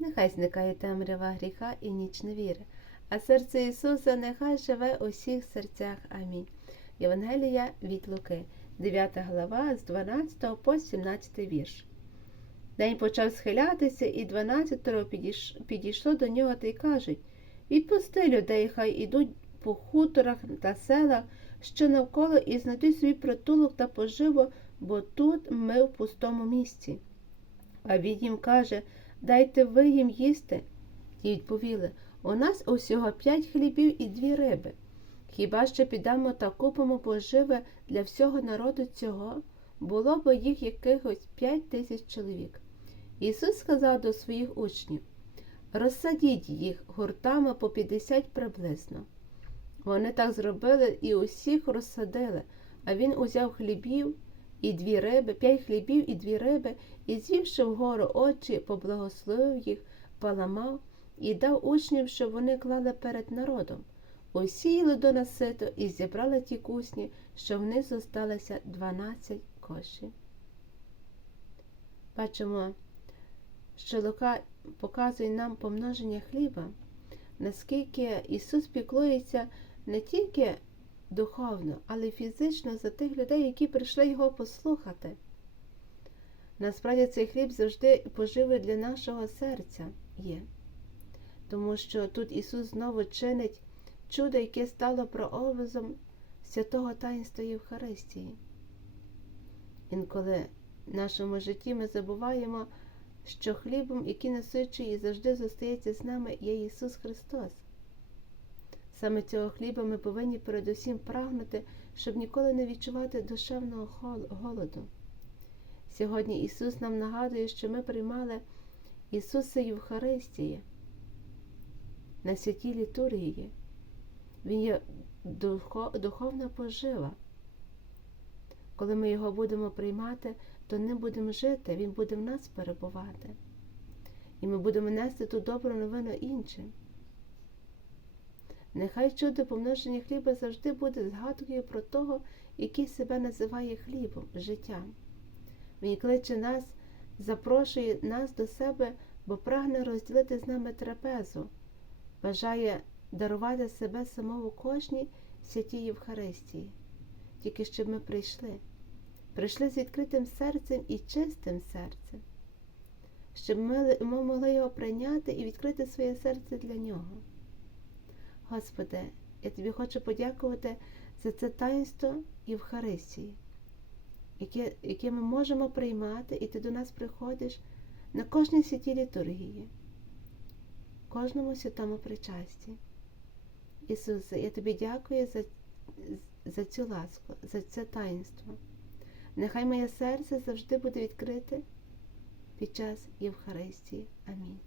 нехай зникає темрява гріха і ніч невіри, а серце Ісуса нехай живе у всіх серцях. Амінь. Євангелія від Луки, 9 глава з 12 по 17 вірш. День почав схилятися, і дванадцятеро підійш... підійшло до нього та й кажуть Відпусти людей, хай ідуть по хуторах та селах, що навколо і знайдуть собі притулок та поживу, бо тут ми в пустому місці. А він їм каже Дайте ви їм їсти. Ті відповіли У нас усього п'ять хлібів і дві риби. Хіба що підемо та купимо поживи для всього народу цього? Було б їх якихось п'ять тисяч чоловік. Ісус сказав до своїх учнів Розсадіть їх гуртами по 50 приблизно. Вони так зробили і усіх розсадили, а він узяв хлібів і дві риби, п'ять хлібів і дві риби, і з'ївши вгору очі, поблагословив їх, поламав і дав учням, щоб вони клали перед народом. Усі їли до наситу і зібрали ті кусні, що в них зосталося 12 кошів. Бачимо, що Лука показує нам помноження хліба, наскільки Ісус піклується не тільки духовно, але фізично за тих людей, які прийшли його послухати. Насправді цей хліб завжди поживою для нашого серця є, тому що тут Ісус знову чинить чудо, яке стало прообразом святого таїнства Євхаристії. Інколи в нашому житті ми забуваємо, що хлібом, який насичує і завжди зостається з нами, є Ісус Христос. Саме цього хліба ми повинні передусім прагнути, щоб ніколи не відчувати душевного голоду. Сьогодні Ісус нам нагадує, що ми приймали Ісуса Євхаристії на святій літургії. Він є духовна пожива. Коли ми його будемо приймати, то ним будемо жити, Він буде в нас перебувати. І ми будемо нести ту добру новину іншим. Нехай чудо помноження хліба завжди буде згадкою про того, який себе називає хлібом, життям. Він кличе нас, запрошує нас до себе, бо прагне розділити з нами трапезу, бажає дарувати себе самому кожній святій Євхаристії, тільки щоб ми прийшли, прийшли з відкритим серцем і чистим серцем, щоб ми могли його прийняти і відкрити своє серце для нього. Господи, я тобі хочу подякувати за це таїнство Євхаристії, яке, яке ми можемо приймати, і ти до нас приходиш на кожній святій літургії, кожному святому причасті. Ісусе, я тобі дякую за, за цю ласку, за це таїнство. Нехай моє серце завжди буде відкрите під час Євхаристії. Амінь.